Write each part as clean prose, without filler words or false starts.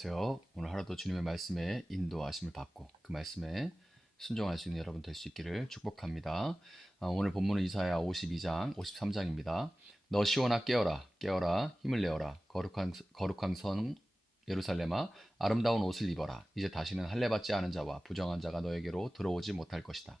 안녕하세요. 오늘 하루도 주님의 말씀에 인도하심을 받고 그 말씀에 순종할 수 있는 여러분 될 수 있기를 축복합니다. 오늘 본문은 이사야 52장, 53장입니다. 너 시온아 깨어라, 깨어라, 힘을 내어라. 거룩한 성 예루살렘아, 아름다운 옷을 입어라. 이제 다시는 할례 받지 않은 자와 부정한 자가 너에게로 들어오지 못할 것이다.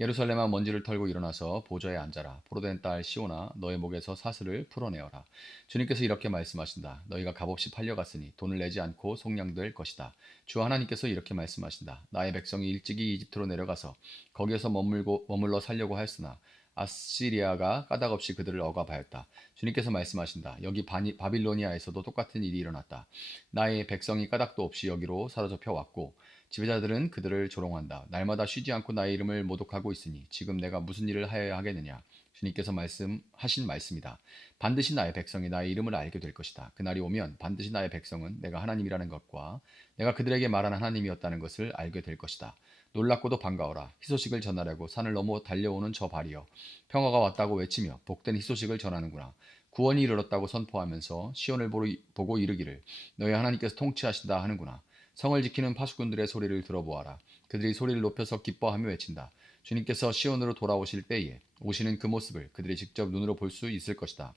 예루살렘아 먼지를 털고 일어나서 보좌에 앉아라. 포로된 딸 시온아 너의 목에서 사슬을 풀어내어라. 주님께서 이렇게 말씀하신다. 너희가 값없이 팔려갔으니 돈을 내지 않고 속량될 것이다. 주 하나님께서 이렇게 말씀하신다. 나의 백성이 일찍이 이집트로 내려가서 거기에서 머물러 살려고 하였으나 아시리아가 까닭없이 그들을 억압하였다. 주님께서 말씀하신다. 여기 바빌로니아에서도 똑같은 일이 일어났다. 나의 백성이 까닭도 없이 여기로 사로잡혀 왔고 지배자들은 그들을 조롱한다. 날마다 쉬지 않고 나의 이름을 모독하고 있으니 지금 내가 무슨 일을 하여야 하겠느냐. 주님께서 말씀하신 말씀이다. 반드시 나의 백성이 나의 이름을 알게 될 것이다. 그날이 오면 반드시 나의 백성은 내가 하나님이라는 것과 내가 그들에게 말한 하나님이었다는 것을 알게 될 것이다. 놀랍고도 반가워라. 희소식을 전하려고 산을 넘어 달려오는 저 발이여. 평화가 왔다고 외치며 복된 희소식을 전하는구나. 구원이 이르렀다고 선포하면서 시온을 보고 이르기를 너희 하나님께서 통치하신다 하는구나. 성을 지키는 파수꾼들의 소리를 들어보아라. 그들이 소리를 높여서 기뻐하며 외친다. 주님께서 시온으로 돌아오실 때에 오시는 그 모습을 그들이 직접 눈으로 볼 수 있을 것이다.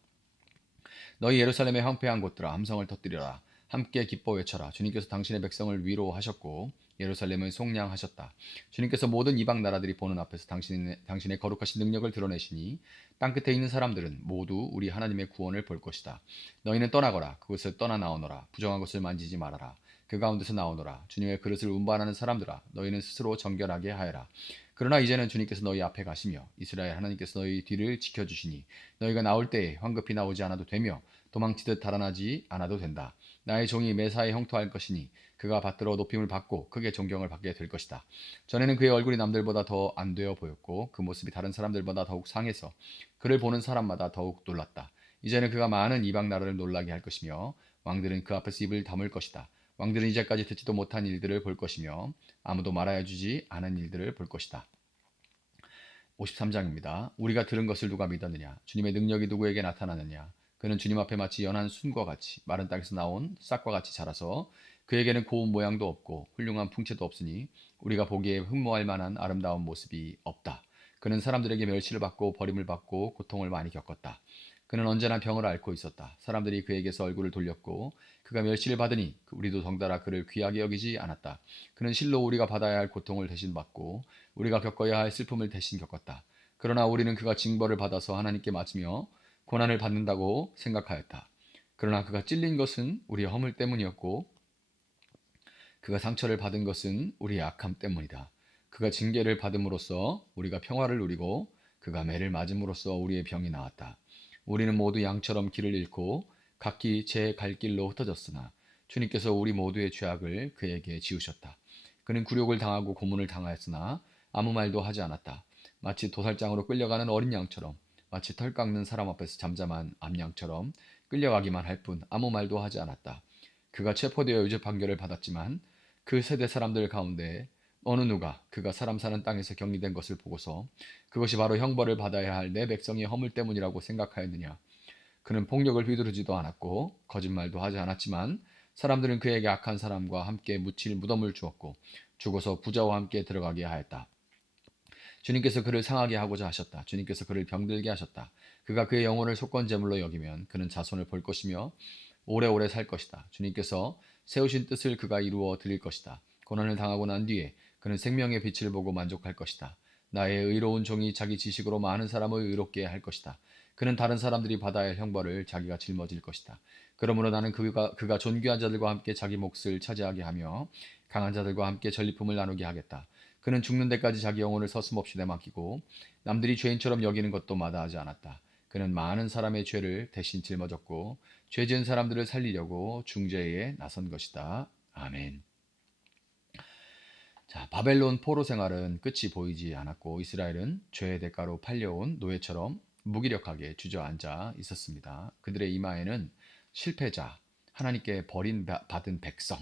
너희 예루살렘의 황폐한 곳들아 함성을 터뜨려라. 함께 기뻐 외쳐라. 주님께서 당신의 백성을 위로하셨고 예루살렘을 속량하셨다. 주님께서 모든 이방 나라들이 보는 앞에서 당신의 거룩하신 능력을 드러내시니 땅끝에 있는 사람들은 모두 우리 하나님의 구원을 볼 것이다. 너희는 떠나거라. 그곳을 떠나 나오너라. 부정한 것을 만지지 말아라. 그 가운데서 나오너라. 주님의 그릇을 운반하는 사람들아 너희는 스스로 정결하게 하여라. 그러나 이제는 주님께서 너희 앞에 가시며 이스라엘 하나님께서 너희 뒤를 지켜주시니 너희가 나올 때에 황급히 나오지 않아도 되며 도망치듯 달아나지 않아도 된다. 나의 종이 매사에 형통할 것이니 그가 받들어 높임을 받고 크게 존경을 받게 될 것이다. 전에는 그의 얼굴이 남들보다 더 안 되어 보였고 그 모습이 다른 사람들보다 더욱 상해서 그를 보는 사람마다 더욱 놀랐다. 이제는 그가 많은 이방 나라를 놀라게 할 것이며 왕들은 그 앞에서 입을 다물 것이다. 왕들은 이제까지 듣지도 못한 일들을 볼 것이며 아무도 말하여 주지 않은 일들을 볼 것이다. 53장입니다. 우리가 들은 것을 누가 믿었느냐? 주님의 능력이 누구에게 나타나느냐? 그는 주님 앞에 마치 연한 순과 같이 마른 땅에서 나온 싹과 같이 자라서 그에게는 고운 모양도 없고 훌륭한 풍채도 없으니 우리가 보기에 흠모할 만한 아름다운 모습이 없다. 그는 사람들에게 멸시를 받고 버림을 받고 고통을 많이 겪었다. 그는 언제나 병을 앓고 있었다. 사람들이 그에게서 얼굴을 돌렸고 그가 멸시를 받으니 우리도 덩달아 그를 귀하게 여기지 않았다. 그는 실로 우리가 받아야 할 고통을 대신 받고 우리가 겪어야 할 슬픔을 대신 겪었다. 그러나 우리는 그가 징벌을 받아서 하나님께 맞으며 고난을 받는다고 생각하였다. 그러나 그가 찔린 것은 우리의 허물 때문이었고 그가 상처를 받은 것은 우리의 악함 때문이다. 그가 징계를 받음으로써 우리가 평화를 누리고 그가 매를 맞음으로써 우리의 병이 나았다. 우리는 모두 양처럼 길을 잃고 각기 제 갈 길로 흩어졌으나 주님께서 우리 모두의 죄악을 그에게 지우셨다. 그는 굴욕을 당하고 고문을 당하였으나 아무 말도 하지 않았다. 마치 도살장으로 끌려가는 어린 양처럼 마치 털 깎는 사람 앞에서 잠잠한 암양처럼 끌려가기만 할 뿐 아무 말도 하지 않았다. 그가 체포되어 유죄 판결을 받았지만 그 세대 사람들 가운데 어느 누가 그가 사람 사는 땅에서 격리된 것을 보고서 그것이 바로 형벌을 받아야 할 내 백성의 허물 때문이라고 생각하였느냐. 그는 폭력을 휘두르지도 않았고 거짓말도 하지 않았지만 사람들은 그에게 악한 사람과 함께 묻힐 무덤을 주었고 죽어서 부자와 함께 들어가게 하였다. 주님께서 그를 상하게 하고자 하셨다. 주님께서 그를 병들게 하셨다. 그가 그의 영혼을 속건 제물로 여기면 그는 자손을 볼 것이며 오래오래 살 것이다. 주님께서 세우신 뜻을 그가 이루어 드릴 것이다. 고난을 당하고 난 뒤에 그는 생명의 빛을 보고 만족할 것이다. 나의 의로운 종이 자기 지식으로 많은 사람을 의롭게 할 것이다. 그는 다른 사람들이 받아야 할 형벌을 자기가 짊어질 것이다. 그러므로 나는 그가 존귀한 자들과 함께 자기 몫을 차지하게 하며 강한 자들과 함께 전리품을 나누게 하겠다. 그는 죽는 데까지 자기 영혼을 서슴없이 내맡기고 남들이 죄인처럼 여기는 것도 마다하지 않았다. 그는 많은 사람의 죄를 대신 짊어졌고 죄 지은 사람들을 살리려고 중재에 나선 것이다. 아멘. 자, 바벨론 포로 생활은 끝이 보이지 않았고 이스라엘은 죄의 대가로 팔려온 노예처럼 무기력하게 주저앉아 있었습니다. 그들의 이마에는 실패자, 하나님께 버림받은 백성,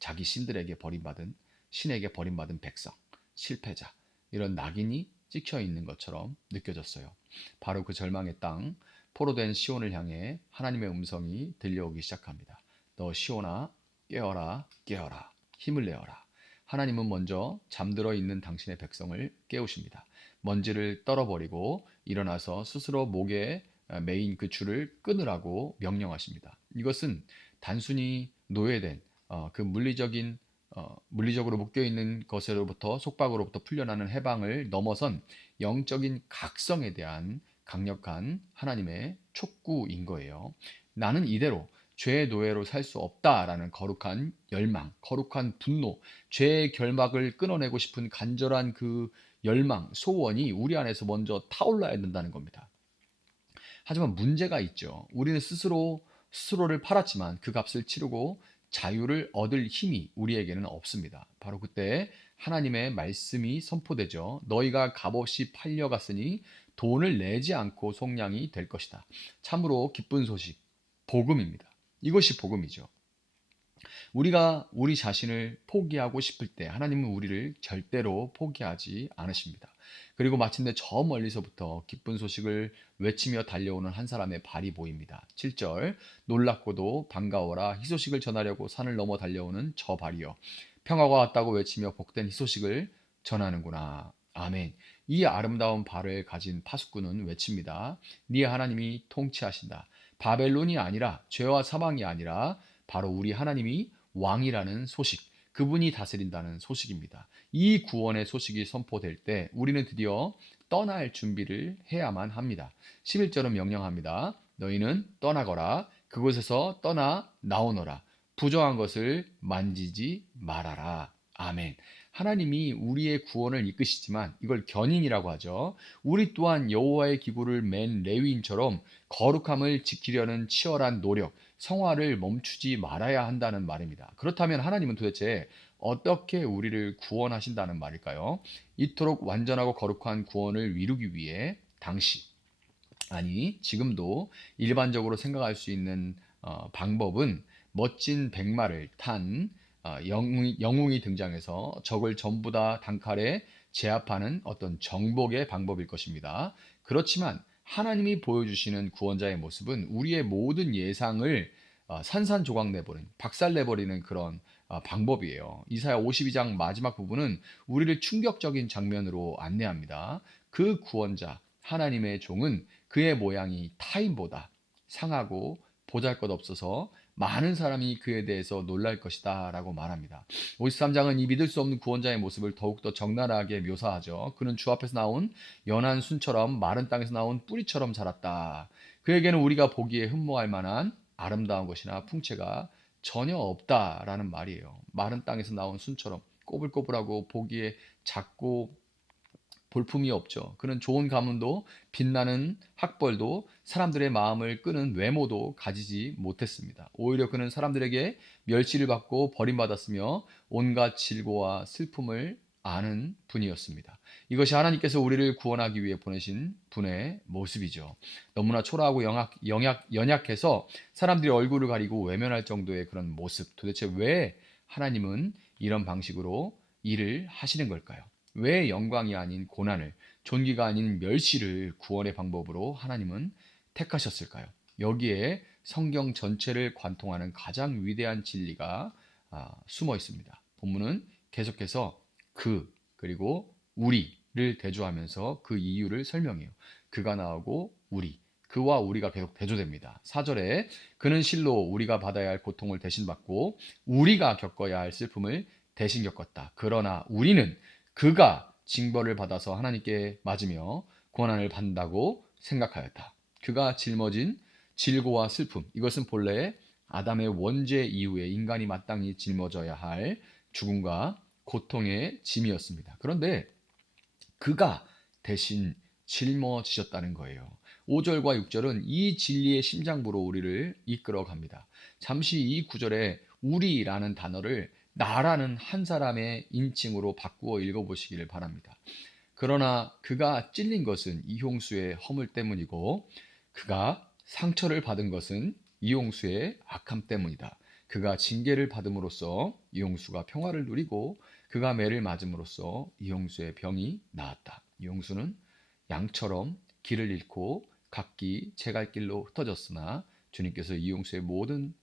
자기 신들에게 버림받은 신에게 버림받은 백성, 실패자 이런 낙인이 찍혀 있는 것처럼 느껴졌어요. 바로 그 절망의 땅 포로된 시온을 향해 하나님의 음성이 들려오기 시작합니다. 너 시온아 깨어라, 깨어라, 힘을 내어라. 하나님은 먼저 잠들어 있는 당신의 백성을 깨우십니다. 먼지를 떨어버리고 일어나서 스스로 목에 매인 그 줄을 끊으라고 명령하십니다. 이것은 단순히 노예된 그 물리적으로 묶여 있는 것으로부터 속박으로부터 풀려나는 해방을 넘어선 영적인 각성에 대한 강력한 하나님의 촉구인 거예요. 나는 이대로 죄의 노예로 살 수 없다라는 거룩한 열망, 거룩한 분노, 죄의 결박을 끊어내고 싶은 간절한 그 열망, 소원이 우리 안에서 먼저 타올라야 된다는 겁니다. 하지만 문제가 있죠. 우리는 스스로를 팔았지만 그 값을 치르고 자유를 얻을 힘이 우리에게는 없습니다. 바로 그때 하나님의 말씀이 선포되죠. 너희가 값없이 팔려갔으니 돈을 내지 않고 속량이 될 것이다. 참으로 기쁜 소식, 복음입니다. 이것이 복음이죠. 우리가 우리 자신을 포기하고 싶을 때 하나님은 우리를 절대로 포기하지 않으십니다. 그리고 마침내 저 멀리서부터 기쁜 소식을 외치며 달려오는 한 사람의 발이 보입니다. 7절 놀랍고도 반가워라 희소식을 전하려고 산을 넘어 달려오는 저 발이여 평화가 왔다고 외치며 복된 희소식을 전하는구나. 아멘. 이 아름다운 발을 가진 파수꾼은 외칩니다. 네 하나님이 통치하신다. 바벨론이 아니라 죄와 사망이 아니라 바로 우리 하나님이 왕이라는 소식, 그분이 다스린다는 소식입니다. 이 구원의 소식이 선포될 때 우리는 드디어 떠날 준비를 해야만 합니다. 11절은 명령합니다. 너희는 떠나거라. 그곳에서 떠나 나오너라. 부정한 것을 만지지 말아라. 아멘. 하나님이 우리의 구원을 이끄시지만 이걸 견인이라고 하죠. 우리 또한 여호와의 기구를 맨 레위인처럼 거룩함을 지키려는 치열한 노력, 성화를 멈추지 말아야 한다는 말입니다. 그렇다면 하나님은 도대체 어떻게 우리를 구원하신다는 말일까요? 이토록 완전하고 거룩한 구원을 이루기 위해 지금도 일반적으로 생각할 수 있는 방법은 멋진 백마를 탄 영웅이 등장해서 적을 전부 다 단칼에 제압하는 어떤 정복의 방법일 것입니다. 그렇지만 하나님이 보여주시는 구원자의 모습은 우리의 모든 예상을 산산조각 내버린, 박살내버리는 그런 방법이에요. 이사야 52장 마지막 부분은 우리를 충격적인 장면으로 안내합니다. 그 구원자, 하나님의 종은 그의 모양이 타인보다 상하고 보잘것없어서 많은 사람이 그에 대해서 놀랄 것이다 라고 말합니다. 53장은 이 믿을 수 없는 구원자의 모습을 더욱더 적나라하게 묘사하죠. 그는 주 앞에서 나온 연한 순처럼 마른 땅에서 나온 뿌리처럼 자랐다. 그에게는 우리가 보기에 흠모할 만한 아름다운 것이나 풍채가 전혀 없다라는 말이에요. 마른 땅에서 나온 순처럼 꼬불꼬불하고 보기에 작고 볼품이 없죠. 그는 좋은 가문도 빛나는 학벌도 사람들의 마음을 끄는 외모도 가지지 못했습니다. 오히려 그는 사람들에게 멸시를 받고 버림받았으며 온갖 질고와 슬픔을 아는 분이었습니다. 이것이 하나님께서 우리를 구원하기 위해 보내신 분의 모습이죠. 너무나 초라하고 연약해서 사람들이 얼굴을 가리고 외면할 정도의 그런 모습. 도대체 왜 하나님은 이런 방식으로 일을 하시는 걸까요? 왜 영광이 아닌 고난을, 존귀가 아닌 멸시를 구원의 방법으로 하나님은 택하셨을까요? 여기에 성경 전체를 관통하는 가장 위대한 진리가 숨어 있습니다. 본문은 계속해서 그리고 우리를 대조하면서 그 이유를 설명해요. 그가 나오고 우리, 그와 우리가 계속 대조됩니다. 4절에 그는 실로 우리가 받아야 할 고통을 대신 받고 우리가 겪어야 할 슬픔을 대신 겪었다. 그러나 우리는 그가 징벌을 받아서 하나님께 맞으며 고난을 받는다고 생각하였다. 그가 짊어진 질고와 슬픔, 이것은 본래 아담의 원죄 이후에 인간이 마땅히 짊어져야 할 죽음과 고통의 짐이었습니다. 그런데 그가 대신 짊어지셨다는 거예요. 5절과 6절은 이 진리의 심장부로 우리를 이끌어 갑니다. 잠시 이 구절에 우리라는 단어를 나라는 한 사람의 인칭으로 바꾸어 읽어보시기를 바랍니다. 그러나 그가 찔린 것은 이홍수의 허물 때문이고 그가 상처를 받은 것은 이홍수의 악함 때문이다. 그가 징계를 받음으로써 이홍수가 평화를 누리고 그가 매를 맞음으로써 이홍수의 병이 나았다. 이홍수는 양처럼 길을 잃고 각기 제 갈 길로 흩어졌으나 주님께서 이홍수의 모든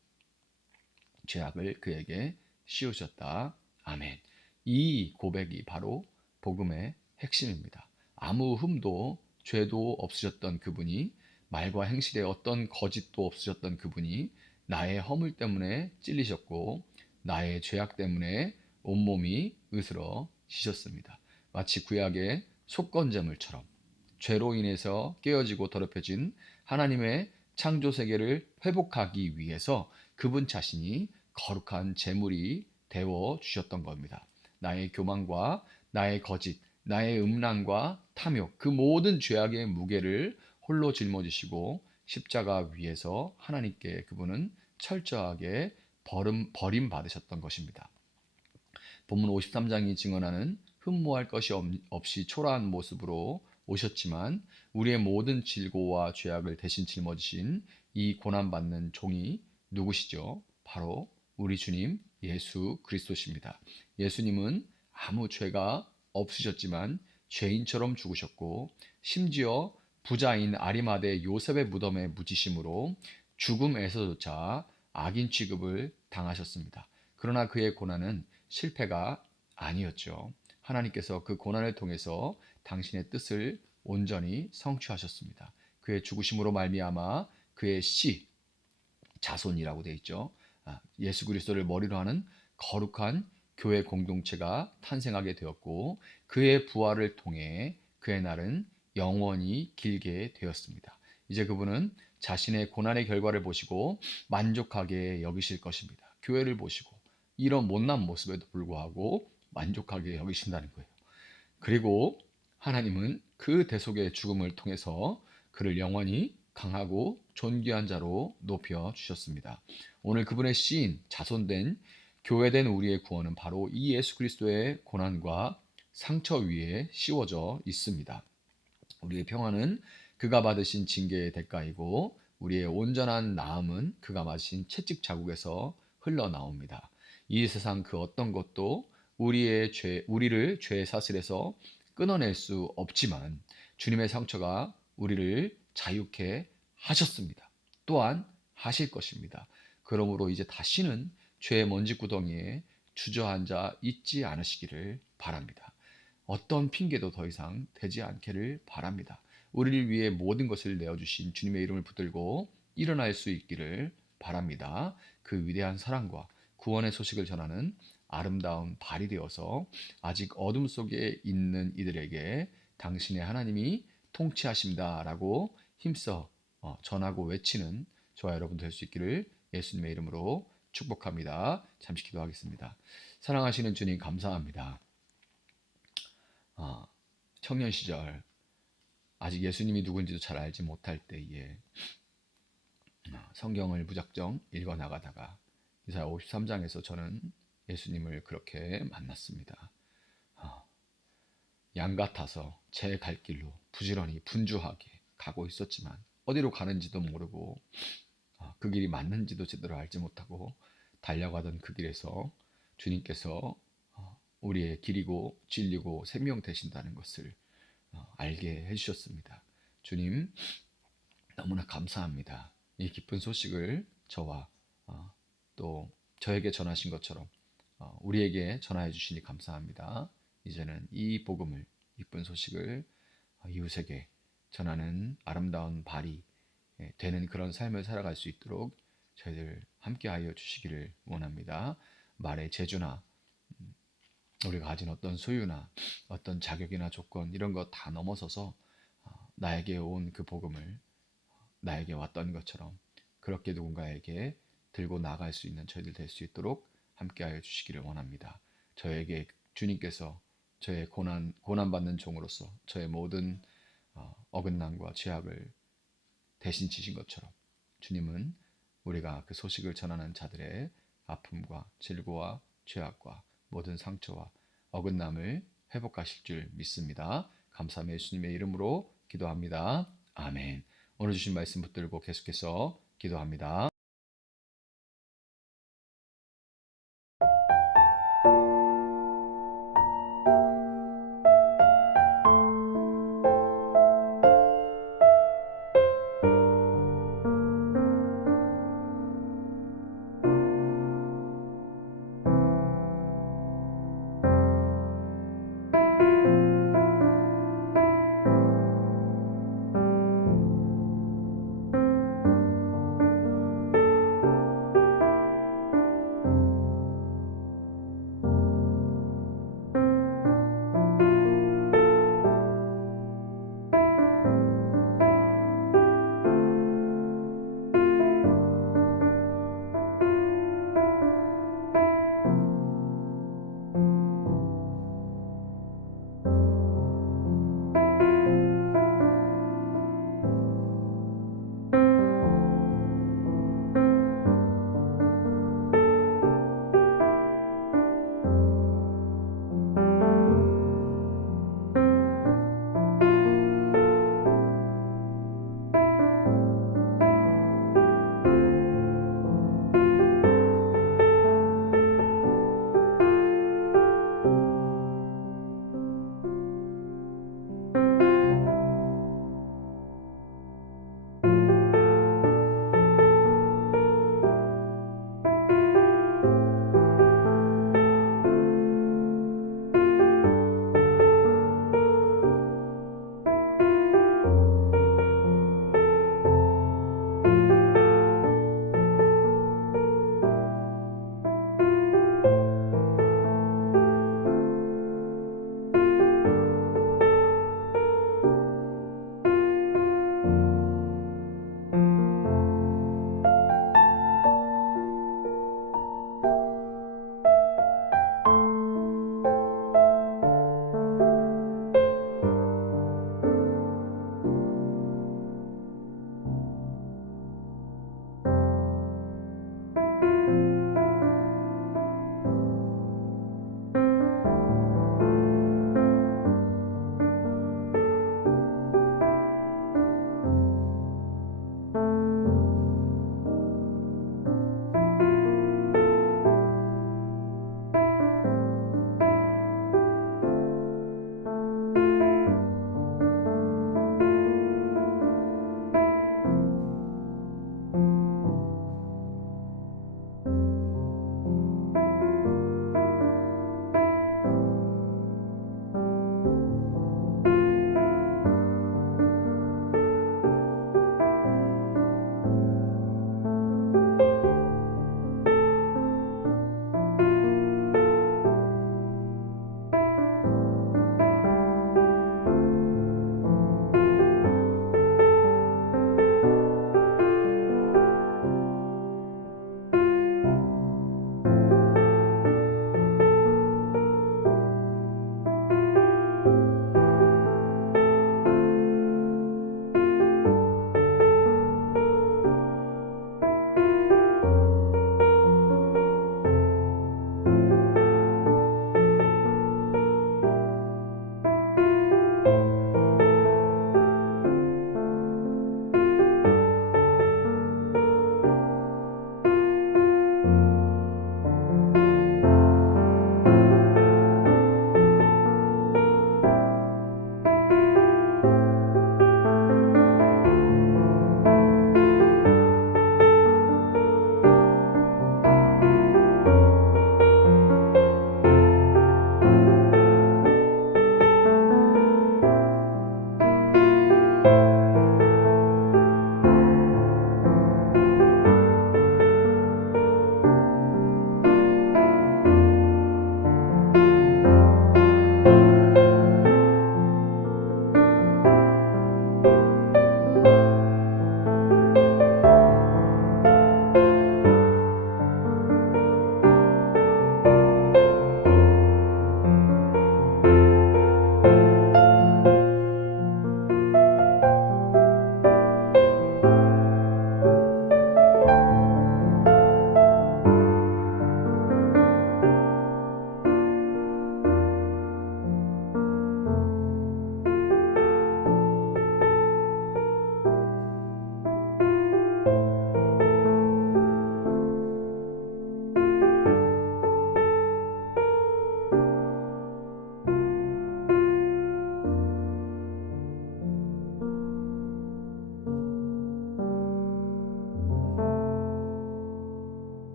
죄악을 그에게 씌우셨다. 아멘. 이 고백이 바로 복음의 핵심입니다. 아무 흠도 죄도 없으셨던 그분이, 말과 행실에 어떤 거짓도 없으셨던 그분이 나의 허물 때문에 찔리셨고 나의 죄악 때문에 온몸이 으스러지셨습니다. 마치 구약의 속건제물처럼 죄로 인해서 깨어지고 더럽혀진 하나님의 창조 세계를 회복하기 위해서 그분 자신이 거룩한 제물이 되어 주셨던 겁니다. 나의 교만과 나의 거짓, 나의 음란과 탐욕, 그 모든 죄악의 무게를 홀로 짊어지시고 십자가 위에서 하나님께 그분은 철저하게 버림받으셨던 것입니다. 본문 53장이 증언하는 흠모할 것이 없이 초라한 모습으로 오셨지만 우리의 모든 질고와 죄악을 대신 짊어지신 이 고난받는 종이 누구시죠? 바로 우리 주님 예수 그리스도십니다. 예수님은 아무 죄가 없으셨지만 죄인처럼 죽으셨고 심지어 부자인 아리마대 요셉의 무덤에 묻히심으로 죽음에서조차 악인 취급을 당하셨습니다. 그러나 그의 고난은 실패가 아니었죠. 하나님께서 그 고난을 통해서 당신의 뜻을 온전히 성취하셨습니다. 그의 죽으심으로 말미암아 그의 씨, 자손이라고 되어 있죠. 예수 그리스도를 머리로 하는 거룩한 교회 공동체가 탄생하게 되었고 그의 부활을 통해 그의 날은 영원히 길게 되었습니다. 이제 그분은 자신의 고난의 결과를 보시고 만족하게 여기실 것입니다. 교회를 보시고 이런 못난 모습에도 불구하고 만족하게 여기신다는 거예요. 그리고 하나님은 그 대속의 죽음을 통해서 그를 영원히 강하고 존귀한 자로 높여 주셨습니다. 오늘 그분의 씨인 자손된 교회된 우리의 구원은 바로 이 예수 그리스도의 고난과 상처 위에 씌워져 있습니다. 우리의 평안은 그가 받으신 징계의 대가이고 우리의 온전한 나음은 그가 마신 채찍 자국에서 흘러나옵니다. 이 세상 그 어떤 것도 우리를 죄의 사슬에서 끊어낼 수 없지만 주님의 상처가 우리를 자유케 하셨습니다. 또한 하실 것입니다. 그러므로 이제 다시는 죄의 먼지 구덩이에 주저앉아 있지 않으시기를 바랍니다. 어떤 핑계도 더 이상 되지 않기를 바랍니다. 우리를 위해 모든 것을 내어주신 주님의 이름을 붙들고 일어날 수 있기를 바랍니다. 그 위대한 사랑과 구원의 소식을 전하는 아름다운 발이 되어서 아직 어둠 속에 있는 이들에게 당신의 하나님이 통치하십니다라고 힘써 전하고 외치는 저와 여러분 될 수 있기를 예수님의 이름으로 축복합니다. 잠시 기도하겠습니다. 사랑하시는 주님 감사합니다. 청년 시절 아직 예수님이 누군지도 잘 알지 못할 때에 성경을 무작정 읽어 나가다가 이사야 53장에서 저는 예수님을 그렇게 만났습니다. 양 같아서 제 갈 길로 부지런히 분주하게 가고 있었지만 어디로 가는지도 모르고 그 길이 맞는지도 제대로 알지 못하고 달려가던 그 길에서 주님께서 우리의 길이고 진리고 생명 되신다는 것을 알게 해주셨습니다. 주님 너무나 감사합니다. 이 기쁜 소식을 저와 또 저에게 전하신 것처럼 우리에게 전하여 주시니 감사합니다. 이제는 이 복음을 기쁜 소식을 이웃에게 전하는 아름다운 발이 되는 그런 삶을 살아갈 수 있도록 저희들 함께하여 주시기를 원합니다. 말의 재주나 우리가 가진 어떤 소유나 어떤 자격이나 조건 이런 것 다 넘어서서 나에게 온 그 복음을 나에게 왔던 것처럼 그렇게 누군가에게 들고 나갈 수 있는 저희들 될 수 있도록 함께하여 주시기를 원합니다. 저에게 주님께서 저의 고난받는 종으로서 저의 모든 어긋남과 죄악을 대신 지신 것처럼 주님은 우리가 그 소식을 전하는 자들의 아픔과 질고와 죄악과 모든 상처와 어긋남을 회복하실 줄 믿습니다. 감사함의 예수님의 이름으로 기도합니다. 아멘. 오늘 주신 말씀 붙들고 계속해서 기도합니다.